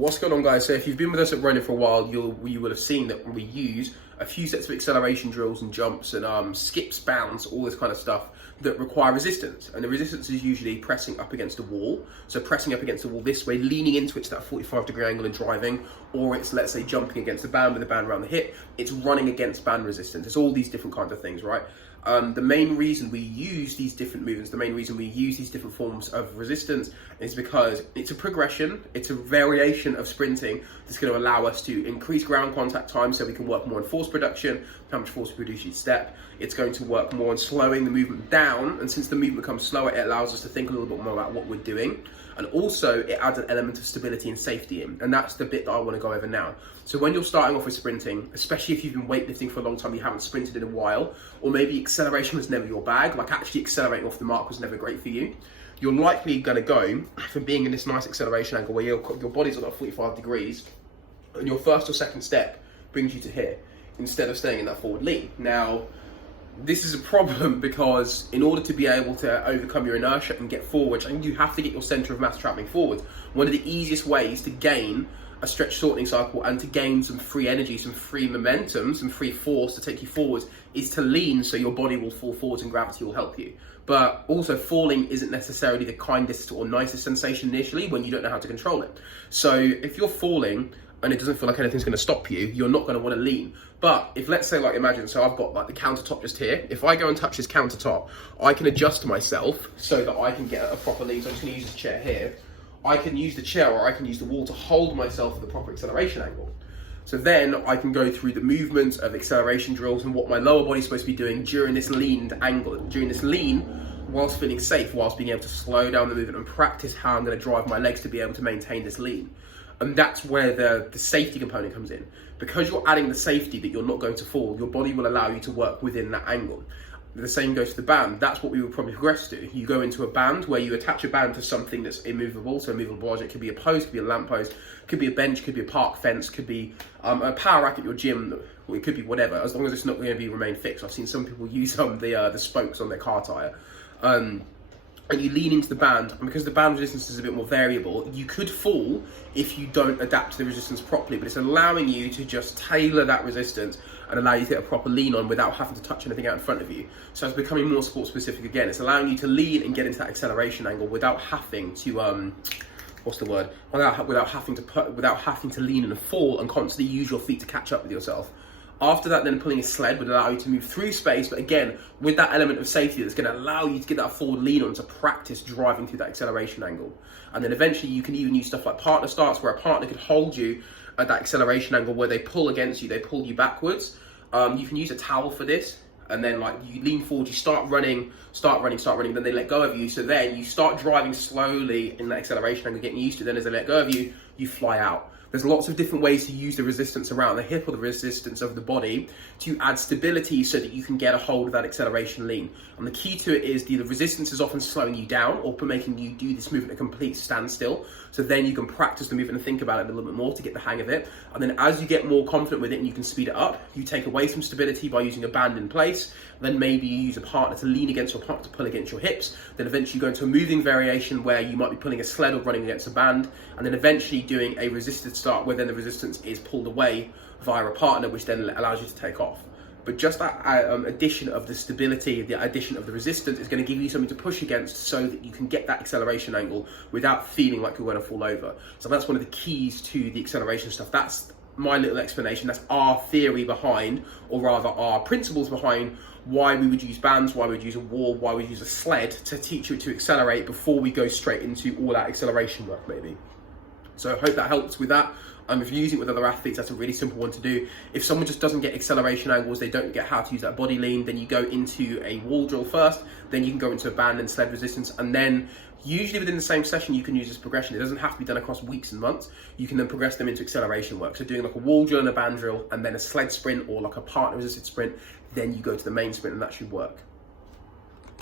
What's going on, guys? So if you've been with us at Running for a while, you will have seen that we use a few sets of acceleration drills and jumps and skips, bounds, all this kind of stuff that require resistance. And the resistance is usually pressing up against a wall. So pressing up against a wall this way, leaning into it to that 45-degree angle and driving, or it's, let's say, jumping against a band with a band around the hip. It's running against band resistance. It's all these different kinds of things, right? The main reason we use these different movements, the main reason we use these different forms of resistance is because it's a progression, it's a variation of sprinting that's going to allow us to increase ground contact time so we can work more on force production, how much force we produce each step. It's going to work more on slowing the movement down, and since the movement becomes slower, it allows us to think a little bit more about what we're doing. And also, it adds an element of stability and safety in, and that's the bit that I want to go over now. So when you're starting off with sprinting, especially if you've been weightlifting for a long time, you haven't sprinted in a while, or maybe acceleration was never your bag, like actually accelerating off the mark was never great for you, you're likely going to go from being in this nice acceleration angle where your body's on at 45 degrees, and your first or second step brings you to here, instead of staying in that forward lean. Now, this is a problem because in order to be able to overcome your inertia and get forward, I think you have to get your center of mass traveling forward. One of the easiest ways to gain a stretch shortening cycle and to gain some free energy, some free momentum, some free force to take you forward is to lean, so your body will fall forwards and gravity will help you. But also, falling isn't necessarily the kindest or nicest sensation initially when you don't know how to control it. So if you're falling and it doesn't feel like anything's going to stop you, you're not going to want to lean. But if, let's say, like, imagine, so I've got like the countertop just here. If I go and touch this countertop, I can adjust myself so that I can get a proper lean. So I'm just going to use this chair here. I can use the chair or I can use the wall to hold myself at the proper acceleration angle. So then I can go through the movements of acceleration drills and what my lower body's supposed to be doing during this leaned angle, during this lean, whilst feeling safe, whilst being able to slow down the movement and practice how I'm going to drive my legs to be able to maintain this lean. And that's where the safety component comes in. Because you're adding the safety that you're not going to fall, your body will allow you to work within that angle. The same goes to the band. That's what we would probably progress to. You go into a band where you attach a band to something that's immovable, so a movable object. It could be a post, could be a lamp post, could be a bench, could be a park fence, could be a power rack at your gym, or it could be whatever, as long as it's not going to remain fixed. I've seen some people use the spokes on their car tire. And you lean into the band, and because the band resistance is a bit more variable, you could fall if you don't adapt to the resistance properly, but it's allowing you to just tailor that resistance and allow you to get a proper lean on without having to touch anything out in front of you. So it's becoming more sport specific again. It's allowing you to lean and get into that acceleration angle without having to, without having to lean and fall and constantly use your feet to catch up with yourself. After that, then pulling a sled would allow you to move through space, but again, with that element of safety that's going to allow you to get that forward lean on to practice driving through that acceleration angle. And then eventually you can even use stuff like partner starts, where a partner could hold you at that acceleration angle where they pull against you, they pull you backwards. You can use a towel for this, and then like you lean forward, you start running, then they let go of you. So then you start driving slowly in that acceleration angle, getting used to it. Then as they let go of you, you fly out. There's lots of different ways to use the resistance around the hip or the resistance of the body to add stability so that you can get a hold of that acceleration lean. And the key to it is the resistance is often slowing you down or making you do this movement at a complete standstill. So then you can practice the movement and think about it a little bit more to get the hang of it. And then as you get more confident with it and you can speed it up, you take away some stability by using a band in place. Then maybe you use a partner to lean against your partner to pull against your hips. Then eventually you go into a moving variation where you might be pulling a sled or running against a band. And then eventually doing a resisted start where then the resistance is pulled away via a partner, which then allows you to take off. But just that addition of the stability, the addition of the resistance is going to give you something to push against so that you can get that acceleration angle without feeling like you're going to fall over. So that's one of the keys to the acceleration stuff. That's my little explanation. That's our theory behind, or rather our principles behind, why we would use bands, why we would use a wall, why we would use a sled to teach you to accelerate before we go straight into all that acceleration work maybe. So I hope that helps with that. If you're using it with other athletes, that's a really simple one to do. If someone just doesn't get acceleration angles, they don't get how to use that body lean, then you go into a wall drill first, then you can go into a band and sled resistance, and then usually within the same session you can use this progression. It doesn't have to be done across weeks and months. You can then progress them into acceleration work. So doing like a wall drill and a band drill, and then a sled sprint or like a partner resisted sprint, then you go to the main sprint, and that should work.